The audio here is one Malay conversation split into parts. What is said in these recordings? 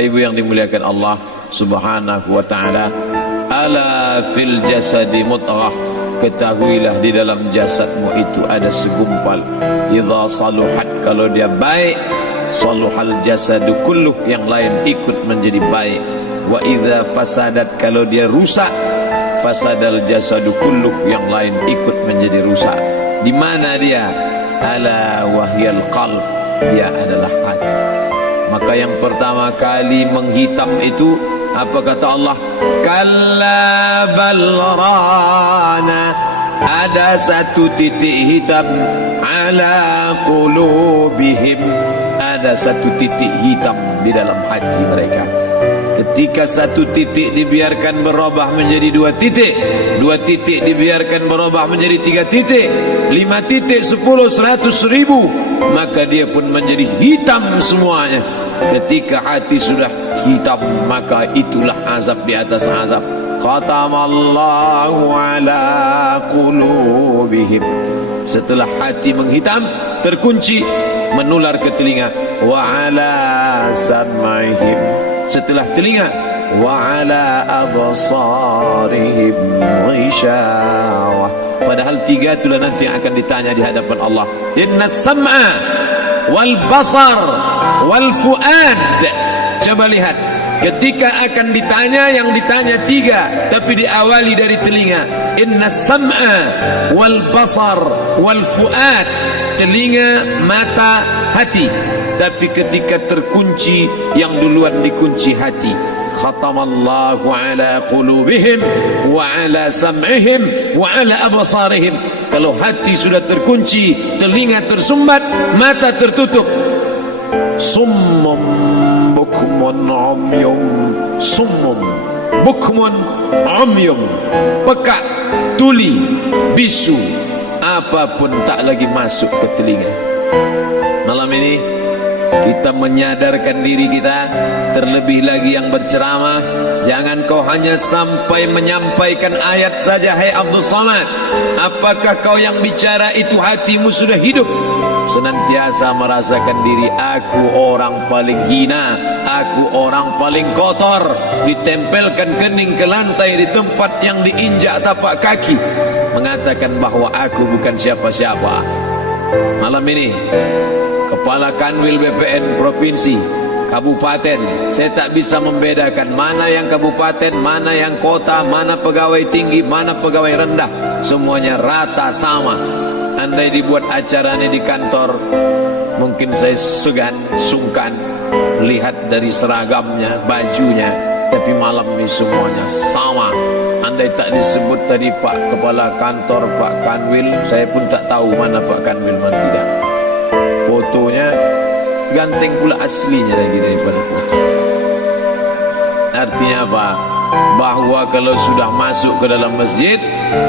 Ibu yang dimuliakan Allah Subhanahu wa ta'ala, ala fil jasadi mudghah, ketahuilah di dalam jasadmu itu ada segumpal. Idza saluhat, kalau dia baik, saluhal jasadu kulluh, yang lain ikut menjadi baik. Wa idza fasadat, kalau dia rusak, fasadal jasadu kulluh, yang lain ikut menjadi rusak. Di mana dia? Ala wahyal qalb, dia adalah hati. Maka yang pertama kali menghitam itu apa kata Allah? Kalla bal rana, ada satu titik hitam, ala qulubihim, ada satu titik hitam di dalam hati mereka. Ketika satu titik dibiarkan berubah menjadi dua titik dibiarkan berubah menjadi 3 titik, 5 titik, 10, 100, 1000, maka dia pun menjadi hitam semuanya. Ketika hati sudah hitam, maka itulah azab di atas azab. Khatamallahu ala qulubihim. Setelah hati menghitam, terkunci, menular ke telinga. Wa ala sam'ihim. Setelah telinga, wa ala absarihim ghishawah. Padahal 3 itulah nanti yang akan ditanya di hadapan Allah. Inna sam'a wal basar wal fuad. Coba lihat, ketika akan ditanya, yang ditanya 3, tapi diawali dari telinga. Inna sam'a wal basar wal fuad, telinga, mata, hati. Tapi ketika terkunci, yang duluan dikunci hati. Khatamallahu ala qulubihim wa ala sam'ihim wa ala absarihim. Kalau hati sudah terkunci, telinga tersumbat, mata tertutup. Summum bukmun umyum. Summum bukmun umyum, pekak, tuli, bisu, apapun tak lagi masuk ke telinga. Malam ini kita menyadarkan diri kita, terlebih lagi yang berceramah. Jangan kau hanya sampai menyampaikan ayat saja. Hai Abdul Samad, apakah kau yang bicara itu hatimu sudah hidup? Senantiasa merasakan diri, aku orang paling hina, aku orang paling kotor, ditempelkan kening ke lantai di tempat yang diinjak tapak kaki, mengatakan bahwa aku bukan siapa-siapa. Malam ini Kepala Kanwil BPN Provinsi, Kabupaten, saya tak bisa membedakan mana yang kabupaten, mana yang kota, mana pegawai tinggi, mana pegawai rendah. Semuanya rata sama. Andai dibuat acaranya di kantor, mungkin saya segan, sungkan lihat dari seragamnya, bajunya. Tapi malam ini semuanya sama. Andai tak disebut tadi Pak Kepala Kantor, Pak Kanwil, saya pun tak tahu mana Pak Kanwil, mana tidak. Fotonya ganteng pula aslinya lagi daripada foto. Artinya apa? Bahwa kalau sudah masuk ke dalam masjid,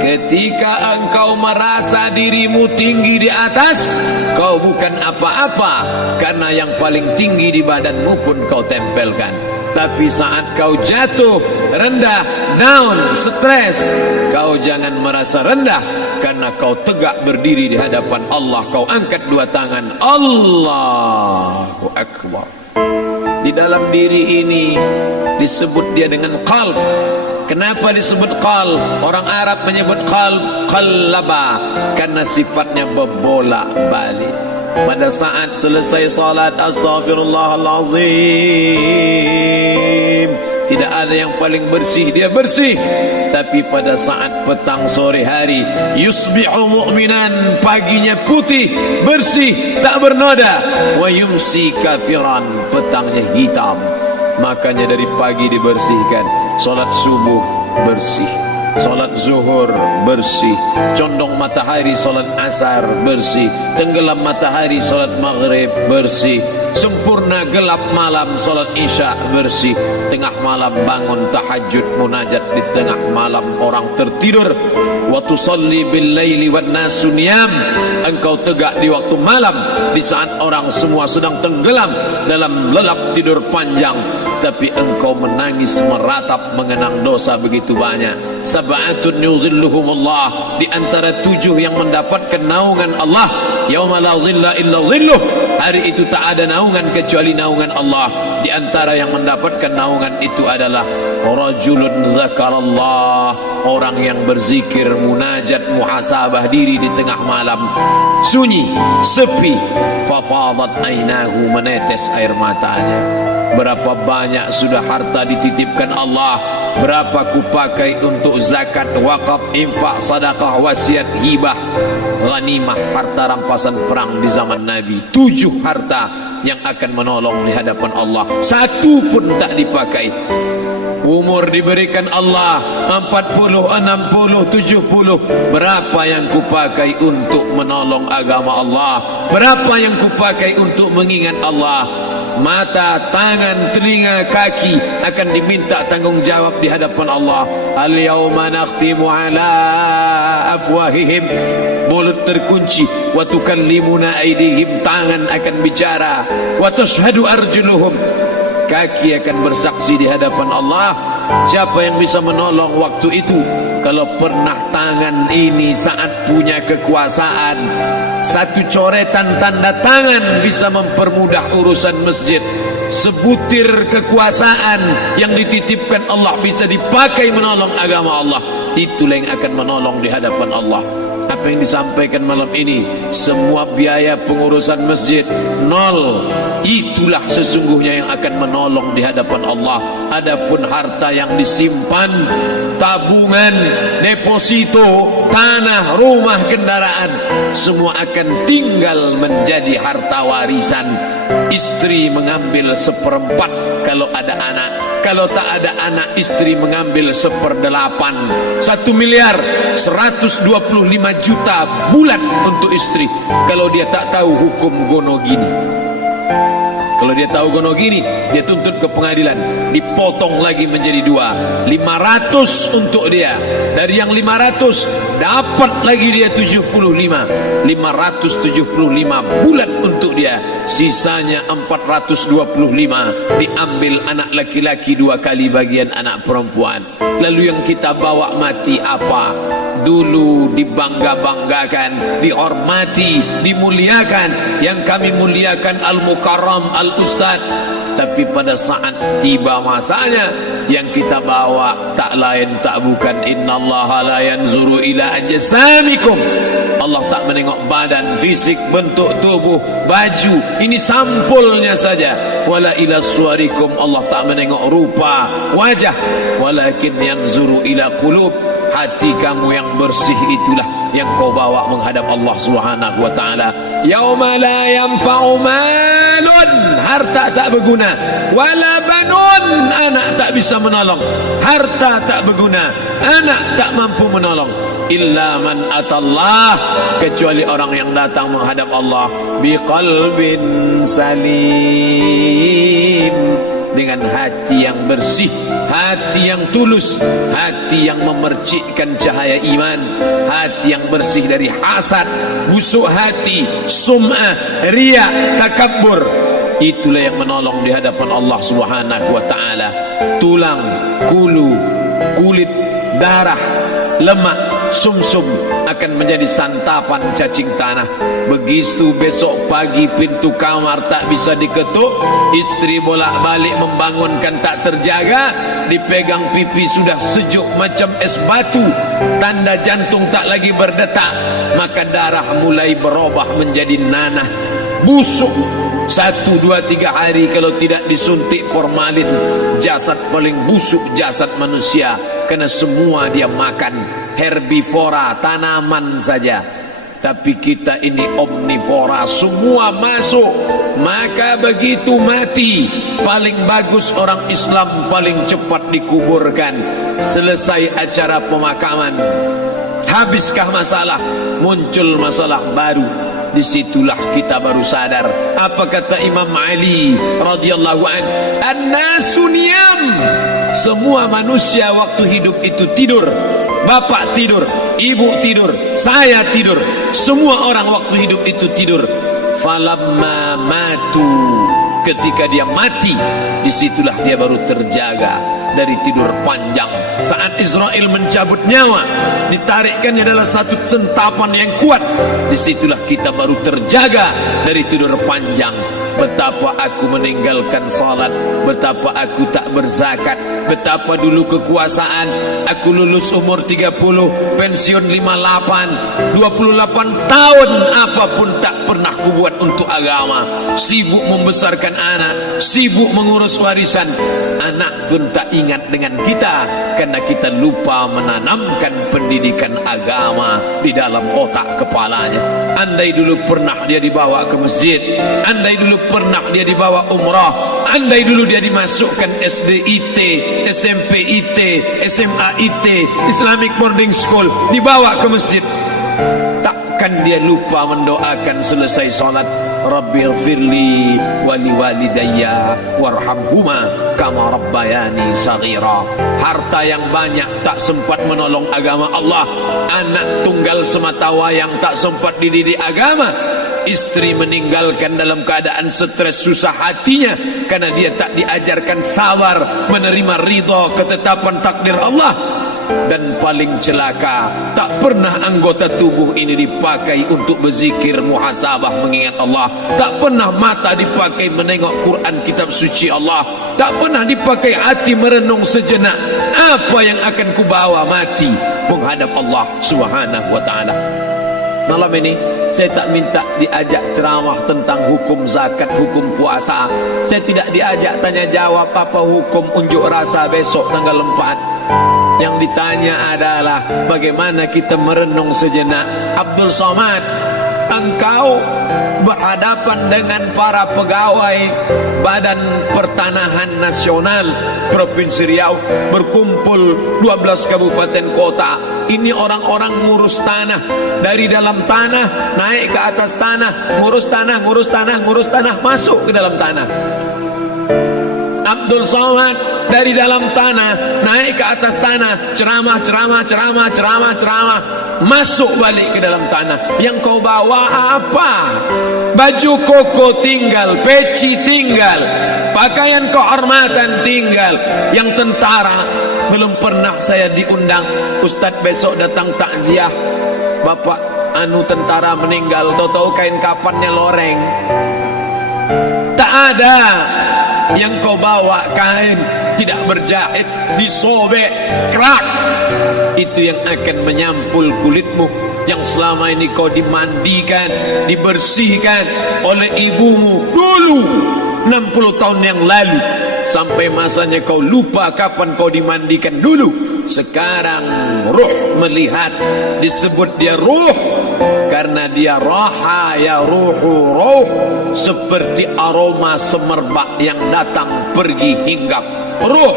ketika engkau merasa dirimu tinggi di atas, kau bukan apa-apa, karena yang paling tinggi di badanmu pun kau tempelkan. Tapi saat kau jatuh, rendah, down, stres, kau jangan merasa rendah, karena kau tegak berdiri di hadapan Allah. Kau angkat 2 tangan, Allahu Akbar. Di dalam diri ini disebut dia dengan qalb. Kenapa disebut qalb? Orang Arab menyebut qalb, qallaba, karena sifatnya berbolak-balik. Pada saat selesai salat, astaghfirullahalazim, tidak ada yang paling bersih, dia bersih. Tapi pada saat petang sore hari, yusbihu mu'minan, paginya putih, bersih, tak bernoda. Wa yumsi kafiran, petangnya hitam. Makanya dari pagi dibersihkan. Solat subuh bersih, solat zuhur bersih, condong matahari solat asar bersih, tenggelam matahari solat maghrib bersih, sempurna gelap malam solat isya bersih, tengah malam bangun tahajud munajat di tengah malam orang tertidur. Wa tusalli bil laili wan nasu niyam, engkau tegak di waktu malam di saat orang semua sedang tenggelam dalam lelap tidur panjang, tapi engkau menangis meratap mengenang dosa begitu banyak. Sab'atun yuzilluhumullah, di antara 7 yang mendapatkan naungan Allah, yauma la zilla illa zilluh, Hari itu tak ada naungan kecuali naungan Allah. Di antara yang mendapatkan naungan itu adalah rajulun zakarallah, orang yang berzikir, munajat, muhasabah diri di tengah malam, sunyi, sepi, fafadat ainahu, menetes air matanya. Berapa banyak sudah harta dititipkan Allah, berapa kupakai untuk zakat, wakaf, infak, sedekah, wasiat, hibah, ghanimah, harta rampasan perang di zaman Nabi. 7 harta yang akan menolong di hadapan Allah, 1 pun tak dipakai. Umur diberikan Allah 40, 60, 70. Berapa yang kupakai untuk menolong agama Allah? Berapa yang kupakai untuk mengingat Allah? Mata, tangan, telinga, kaki akan diminta tanggung jawab di hadapan Allah. Al-yawma nakhtimu ala afwahihim, mulut terkunci, wa tukallimuna aydihim, tangan akan bicara, wa tashhadu arjuluhum, kaki akan bersaksi di hadapan Allah. Siapa yang bisa menolong waktu itu? Kalau pernah tangan ini saat punya kekuasaan, 1 coretan tanda tangan bisa mempermudah urusan masjid. Sebutir kekuasaan yang dititipkan Allah bisa dipakai menolong agama Allah. Itulah yang akan menolong di hadapan Allah. Apa yang disampaikan malam ini, semua biaya pengurusan masjid nol. Itulah sesungguhnya yang akan menolong di hadapan Allah. Adapun harta yang disimpan, tabungan, deposito, tanah, rumah, kendaraan, semua akan tinggal menjadi harta warisan. Istri mengambil 1/4 kalau ada anak. Kalau tak ada anak, istri mengambil 1/8. 1 miliar 125 juta bulan untuk istri. Kalau dia tak tahu hukum gono gini. Kalau dia tahu gono gini, dia tuntut ke pengadilan, dipotong lagi menjadi 2, 500 untuk dia. Dari yang 500 dapat lagi dia 75, 575 bulan untuk dia. Sisanya 425 diambil anak laki-laki 2 kali bagian anak perempuan. Lalu yang kita bawa mati apa? Dulu dibangga-banggakan, dihormati, dimuliakan. Yang kami muliakan Al-Mukarram, Al-Ustad. Tapi pada saat tiba masanya, yang kita bawa tak lain tak bukan, innallaha la yanzuru ila ajsamikum. Allah tak menengok badan, fisik, bentuk tubuh, baju. Ini sampulnya saja. Wala ila suwarikum, Allah tak menengok rupa, wajah. Walakin yanzuru ila qulub. Hati kamu yang bersih itulah yang kau bawa menghadap Allah Subhanahu wa taala. Yauma la yanfa'u malun, harta tak berguna, wala banun, anak tak bisa menolong. Harta tak berguna, anak tak mampu menolong. Illa man atallah, kecuali orang yang datang menghadap Allah biqalbin salim, dengan hati yang bersih, hati yang tulus, hati yang memercikkan cahaya iman, hati yang bersih dari hasad, busuk hati, sum'ah, riya, takabbur. Itulah yang menolong di hadapan Allah Subhanahu wa taala. Tulang, kulu, kulit, darah, lemak, sumsum akan menjadi santapan cacing tanah. Begitu besok pagi pintu kamar tak bisa diketuk, istri bolak-balik membangunkan tak terjaga, dipegang pipi sudah sejuk macam es batu, tanda jantung tak lagi berdetak, maka darah mulai berubah menjadi nanah, busuk. 1, 2, 3 hari kalau tidak disuntik formalin, jasad paling busuk jasad manusia, karena semua dia makan herbivora, tanaman saja. Tapi kita ini omnivora, semua masuk. Maka begitu mati, paling bagus orang Islam paling cepat dikuburkan. Selesai acara pemakaman, habiskah masalah, muncul masalah baru. Disitulah kita baru sadar. Apa kata Imam Ali radhiyallahu an? An-nasu niyam. Semua manusia waktu hidup itu tidur. Bapak tidur, ibu tidur, saya tidur. Semua orang waktu hidup itu tidur. Falamma matu, ketika dia mati, disitulah dia baru terjaga. dari tidur panjang. Saat Israel mencabut nyawa, ditarikkannya adalah satu centapan yang kuat. Disitulah kita baru terjaga dari tidur panjang. Betapa aku meninggalkan salat, betapa aku tak berzakat, betapa dulu kekuasaan. Aku lulus umur 30, pensiun 58, 28 tahun apapun tak pernah kubuat untuk agama. Sibuk membesarkan anak, sibuk mengurus warisan. Anak pun tak ingat dengan kita karena kita lupa menanamkan pendidikan agama di dalam otak kepalanya. Andai dulu pernah dia dibawa ke masjid, andai dulu pernah dia dibawa umrah, andai dulu dia dimasukkan SD IT, SMP IT, SMA IT, Islamic Boarding School, dibawa ke masjid, takkan dia lupa mendoakan selesai salat, Rabbighfirli wali walidayya warhamhuma kama rabbayani saghira. Harta yang banyak tak sempat menolong agama Allah. Anak tunggal semata wayang tak sempat dididik agama. Istri meninggalkan dalam keadaan stres susah hatinya karena dia tak diajarkan sabar menerima ridha ketetapan takdir Allah. Dan paling celaka, tak pernah anggota tubuh ini dipakai untuk berzikir, muhasabah, mengingat Allah. Tak pernah mata dipakai menengok Quran, kitab suci Allah. Tak pernah dipakai hati merenung sejenak apa yang akan kubawa mati menghadap Allah Subhanahu wa ta'ala. Malam ini saya tak minta diajak ceramah tentang hukum zakat, hukum puasa. Saya tidak diajak tanya jawab apa hukum unjuk rasa besok tanggal 4. Yang ditanya adalah bagaimana kita merenung sejenak. Abdul Somad, engkau berhadapan dengan para pegawai Badan Pertanahan Nasional Provinsi Riau, berkumpul 12 kabupaten kota. Ini orang-orang ngurus tanah, dari dalam tanah naik ke atas tanah, ngurus tanah, ngurus tanah, ngurus tanah, masuk ke dalam tanah. Abdul Somad dari dalam tanah naik ke atas tanah, ceramah, masuk balik ke dalam tanah. Yang kau bawa apa? Baju koko tinggal, peci tinggal, pakaian kehormatan tinggal. Yang tentara belum pernah saya diundang. Ustadz besok datang takziah, bapak anu tentara meninggal, tahu-tahu kain kapannya loreng. Tak ada. Yang kau bawa kain tidak berjahit, disobek, kerak. Itu yang akan menyampul kulitmu yang selama ini kau dimandikan, dibersihkan oleh ibumu dulu 60 tahun yang lalu. Sampai masanya kau lupa kapan kau dimandikan dulu. Sekarang ruh melihat, disebut dia ruh karena dia raha ya ruhu ruh, seperti aroma semerbak yang datang pergi hinggap. Ruh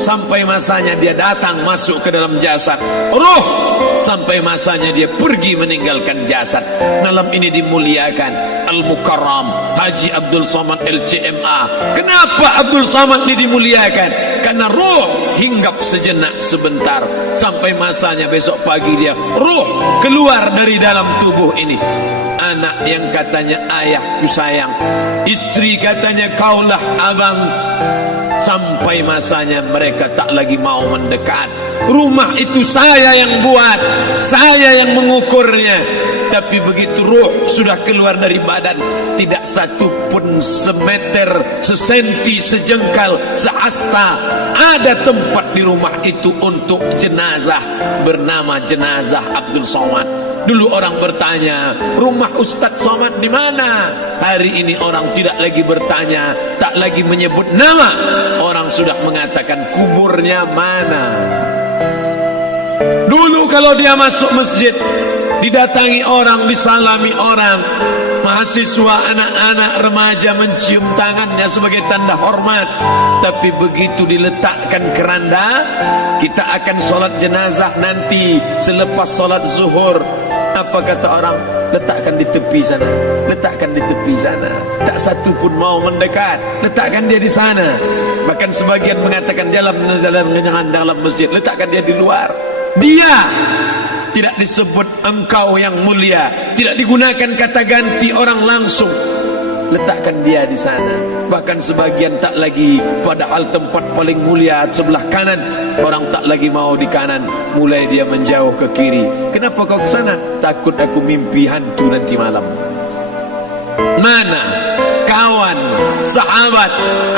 sampai masanya dia datang masuk ke dalam jasad. Ruh sampai masanya dia pergi meninggalkan jasad. Malam ini dimuliakan Al-Mukarram Haji Abdul Somad LCMA. Kenapa Abdul Somad ini dimuliakan? Karena ruh hinggap sejenak sebentar, sampai masanya besok pagi dia ruh keluar dari dalam tubuh ini. Anak yang katanya ayahku sayang, istri katanya kaulah abang, sampai masanya mereka tak lagi mau mendekat. Rumah itu saya yang buat, saya yang mengukurnya. Tapi begitu ruh sudah keluar dari badan, tidak satu pun semeter, sesenti, sejengkal, sehasta ada tempat di rumah itu untuk jenazah bernama jenazah Abdul Somad. Dulu orang bertanya, rumah Ustadz Somad di mana? Hari ini orang tidak lagi bertanya, tak lagi menyebut nama. Orang sudah mengatakan kuburnya mana. Dulu kalau dia masuk masjid, didatangi orang, disalami orang, mahasiswa, anak-anak, remaja mencium tangannya sebagai tanda hormat. Tapi begitu diletakkan keranda, kita akan sholat jenazah nanti selepas sholat zuhur. Apa kata orang? Letakkan di tepi sana, letakkan di tepi sana. Tak satu pun mau mendekat, letakkan dia di sana. Bahkan sebagian mengatakan dalam masjid, letakkan dia di luar. Dia tidak disebut engkau yang mulia, tidak digunakan kata ganti orang langsung. letakkan dia di sana. Bahkan sebagian tak lagi, padahal tempat paling mulia sebelah kanan, orang tak lagi mau di kanan, mulai dia menjauh ke kiri. Kenapa kau ke sana? Takut aku mimpi hantu nanti malam. Mana kawan, sahabat,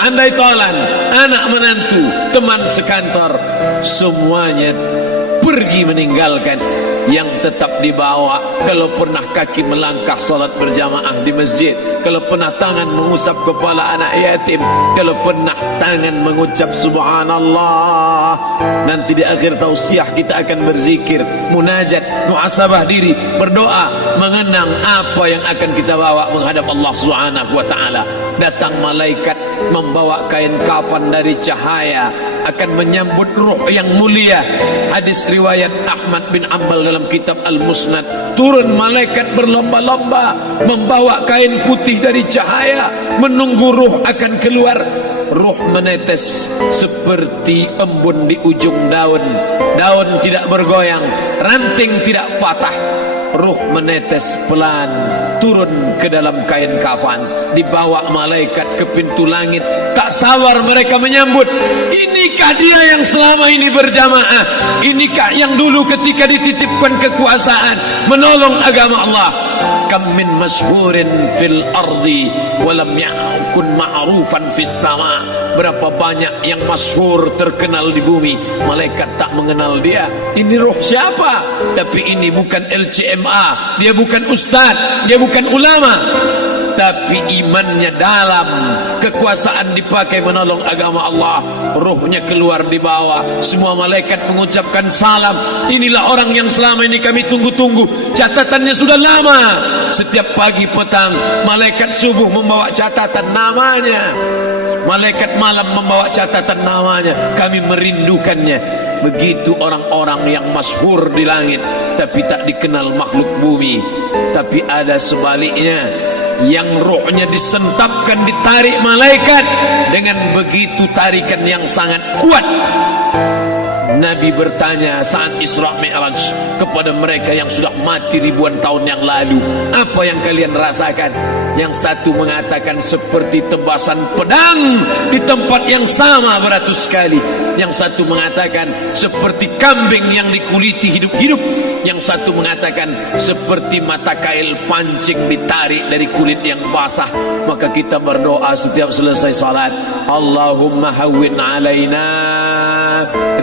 andai tolan, anak menantu, teman sekantor, semuanya pergi meninggalkan. Yang tetap dibawa, kalau pernah kaki melangkah solat berjamaah di masjid, kalau pernah tangan mengusap kepala anak yatim, kalau pernah tangan mengucap subhanallah. Nanti di akhir tausiah kita akan berzikir, munajat, muhasabah diri, berdoa, mengenang apa yang akan kita bawa menghadap Allah Subhanahu wa taala. Datang malaikat membawa kain kafan dari cahaya, akan menyambut ruh yang mulia. Hadis riwayat Ahmad bin Ambal dalam kitab Al-Musnad, turun malaikat berlomba-lomba membawa kain putih dari cahaya, menunggu ruh akan keluar. Ruh menetes seperti embun di ujung daun, daun tidak bergoyang, ranting tidak patah. Ruh menetes pelan turun ke dalam kain kafan, dibawa malaikat ke pintu langit. Tak sabar mereka menyambut. Inikah dia yang selama ini berjamaah? Inikah yang dulu ketika dititipkan kekuasaan menolong agama Allah? Kam min masyhurin fil ardi walam yakun ma'rufan fis sama. Berapa banyak yang masyhur terkenal di bumi, malaikat tak mengenal dia. Ini ruh siapa? Tapi ini bukan LCMA, dia bukan ustaz, dia bukan ulama, tapi imannya dalam, kekuasaan dipakai menolong agama Allah. Ruhnya keluar di bawah, semua malaikat mengucapkan salam. Inilah orang yang selama ini kami tunggu-tunggu, catatannya sudah lama. Setiap pagi petang malaikat subuh membawa catatan namanya, malaikat malam membawa catatan namanya. Kami merindukannya. Begitu orang-orang yang masyhur di langit tapi tak dikenal makhluk bumi. Tapi ada sebaliknya, yang rohnya disentapkan, ditarik malaikat dengan begitu tarikan yang sangat kuat. Nabi bertanya saat Isra Mi'raj kepada mereka yang sudah mati ribuan tahun yang lalu, apa yang kalian rasakan? Yang satu mengatakan seperti tebasan pedang di tempat yang sama beratus kali. Yang satu mengatakan seperti kambing yang dikuliti hidup-hidup. Yang satu mengatakan seperti mata kail pancing ditarik dari kulit yang basah. Maka kita berdoa setiap selesai salat, Allahumma hawwin alaina,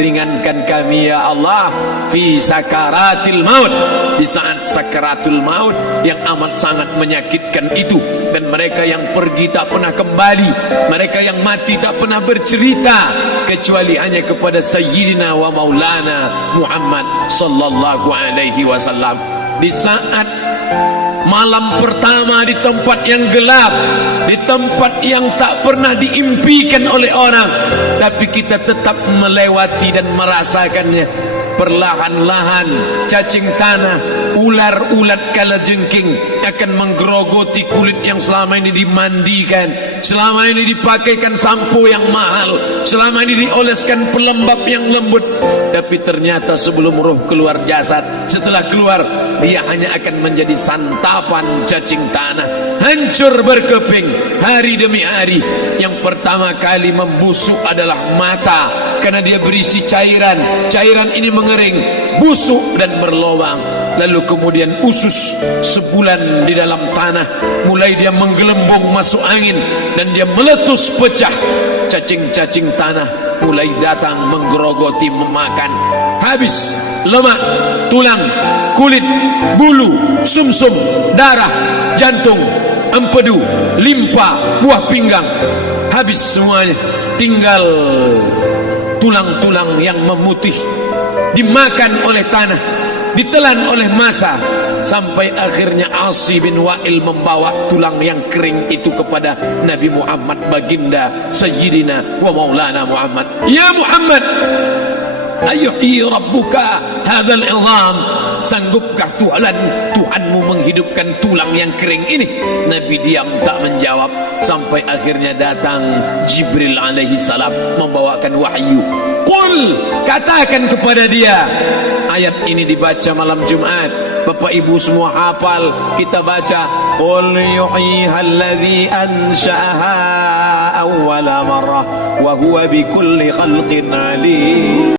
ringankan kami ya Allah, fi sakaratil maut, di saat sakaratul maut yang amat sangat menyakitkan itu. Dan mereka yang pergi tak pernah kembali, mereka yang mati tak pernah bercerita kecuali hanya kepada Sayyidina wa Maulana Muhammad sallallahu alaihi wasallam. Di saat malam pertama, di tempat yang gelap, di tempat yang tak pernah diimpikan oleh orang, tapi kita tetap melewati dan merasakannya. Perlahan-lahan cacing tanah, ular-ulat kalajengking akan menggerogoti kulit yang selama ini dimandikan, selama ini dipakaikan sampo yang mahal, selama ini dioleskan pelembab yang lembut. Tapi ternyata sebelum roh keluar jasad, setelah keluar dia hanya akan menjadi santapan cacing tanah, hancur berkeping hari demi hari. Yang pertama kali membusuk adalah mata, karena dia berisi cairan. Cairan ini mengering, busuk dan berlubang. Lalu kemudian usus sebulan di dalam tanah, mulai dia menggelembung masuk angin dan dia meletus pecah. Cacing-cacing tanah mulai datang menggerogoti, memakan. Habis lemak, tulang, kulit, bulu, sumsum, darah, jantung, empedu, limpa, buah pinggang. Habis semuanya, tinggal tulang-tulang yang memutih, dimakan oleh tanah, ditelan oleh massa, sampai akhirnya Asi bin Wa'il membawa tulang yang kering itu kepada Nabi Muhammad, baginda Sayyidina wa Maulana Muhammad. Ya Muhammad, ayuhi rabbuka hadzal izam, sanggupkah Tuhanmu menghidupkan tulang yang kering ini? Nabi diam tak menjawab, sampai akhirnya datang Jibril alaihi salam membawakan wahyu. Qul, katakan kepada dia. Ayat ini dibaca malam Jumat, Bapak Ibu semua hafal, kita baca qul yuhyihallazi ansha'aha awwala marrah wa huwa bikulli khalqin alim.